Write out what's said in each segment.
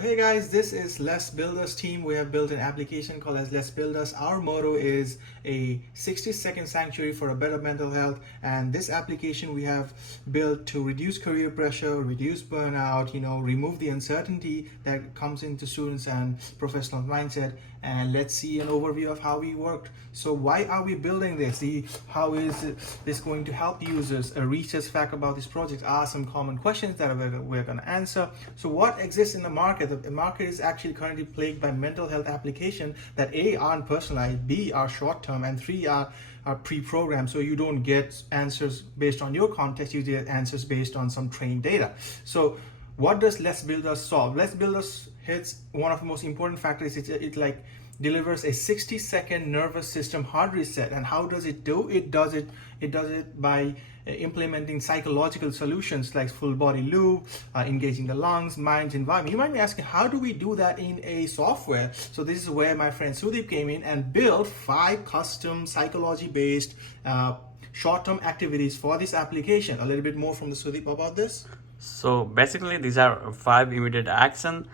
Hey guys, this is Let's Build Us team. We have built an application called as Let's Build Us. Our motto is a 60-second sanctuary for a better mental health. And this application we have built to reduce career pressure, reduce burnout, remove the uncertainty that comes into students and professional mindset. And let's see an overview of how we worked. So why are we building this? How is this going to help users reach this fact about this project? Are some common questions that we're going to answer. So what exists in the market? The market is actually currently plagued by mental health applications that A, aren't personalized, B, are short-term, and 3 are pre-programmed. So you don't get answers based on your context, you get answers based on some trained data. So what does Let's Build Us solve? Let's Build Us hits one of the most important factors. It like delivers a 60-second nervous system hard reset. And how does it do? It does it by implementing psychological solutions like full body loop, engaging the lungs, minds, environment. You might be asking, how do we do that in a software? So this is where my friend Sudip came in and built 5 custom psychology-based short-term activities for this application. A little bit more from the Sudip about this. So basically, these are 5 immediate action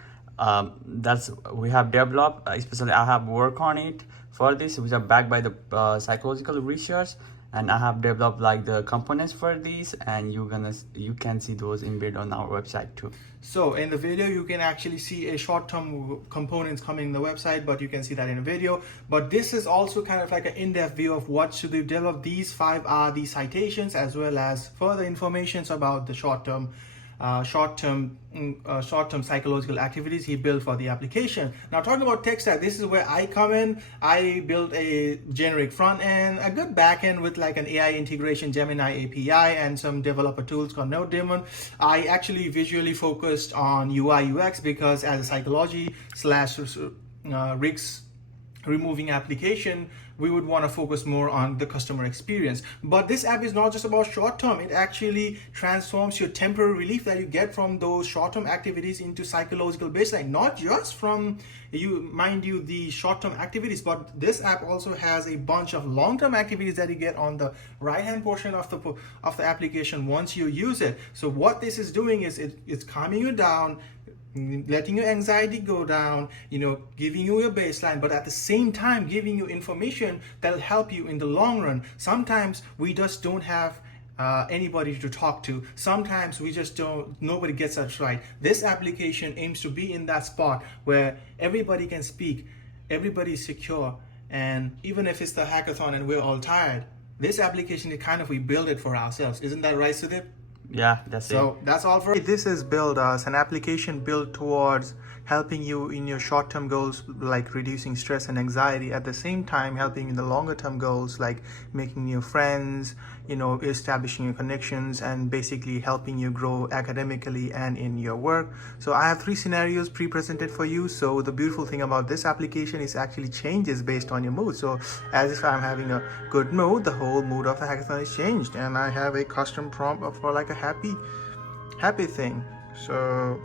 that's we have developed. Especially, I have worked on it for this, which are backed by the psychological research, and I have developed like the components for these, and you can see those embedded on our website too. So in the video, you can actually see a short-term components coming in the website, but you can see that in a video. But this is also kind of like an in-depth view of what should we develop. These 5 are the citations as well as further informations about the short-term psychological activities he built for the application. Now talking about tech stack, this is where I come in. I built a generic front end, a good back end with like an AI integration, Gemini API, and some developer tools called Node Daemon. I actually visually focused on UI UX because as a psychology / risk removing application, we would want to focus more on the customer experience. But this app is not just about short term. It actually transforms your temporary relief that you get from those short term activities into psychological baseline, not just from the short term activities, but this app also has a bunch of long term activities that you get on the right hand portion of the application once you use it. So what this is doing is it's calming you down, letting your anxiety go down, giving you your baseline, but at the same time giving you information that'll help you in the long run. Sometimes we just don't have anybody to talk to. Sometimes nobody gets us right. This application aims to be in that spot where everybody can speak, everybody's secure, and even if it's the hackathon and we're all tired, this application we build it for ourselves. Isn't that right, Sudip? Yeah, that's it. So that's all for it. This is Build Us, an application built towards helping you in your short-term goals like reducing stress and anxiety, at the same time helping in the longer-term goals like making new friends, establishing your connections, and basically helping you grow academically and in your work. So I have 3 scenarios pre-presented for you. So the beautiful thing about this application is actually changes based on your mood. So as if I'm having a good mood, the whole mood of the hackathon is changed, and I have a custom prompt for like a happy thing. So,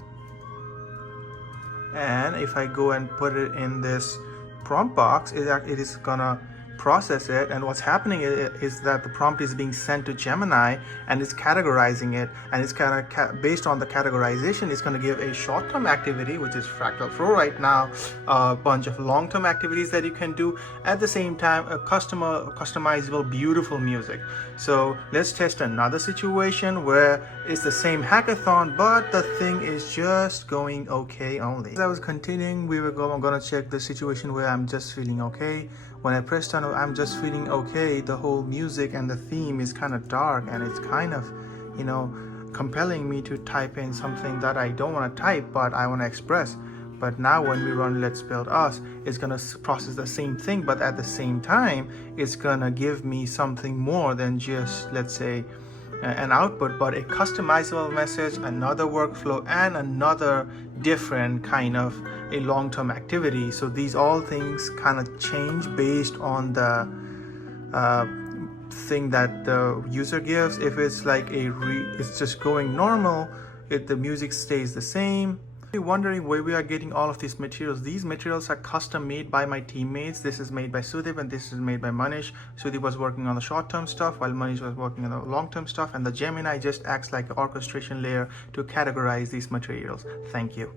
and if I go and put it in this prompt box, it is gonna process it, and what's happening is that the prompt is being sent to Gemini and it's categorizing it, and it's kind of based on the categorization, it's going to give a short-term activity, which is fractal flow right now, a bunch of long-term activities that you can do, at the same time a customizable beautiful music. So let's test another situation where it's the same hackathon, but the thing is just going okay only. As I was continuing, I'm going to check the situation where I'm just feeling okay. When I press on I'm just feeling okay, the whole music and the theme is kind of dark, and it's kind of, compelling me to type in something that I don't want to type, but I want to express. But now when we run Let's Build Us, it's going to process the same thing, but at the same time, it's going to give me something more than just, let's say, an output, but a customizable message, another workflow, and another different kind of a long-term activity. So these all things kind of change based on the thing that the user gives. If it's like it's just going normal, if the music stays the same. You're wondering where we are getting all of these materials. These materials are custom made by my teammates. This is made by Sudip and this is made by Manish. Sudip was working on the short-term stuff while Manish was working on the long-term stuff, and the Gemini just acts like an orchestration layer to categorize these materials. Thank you.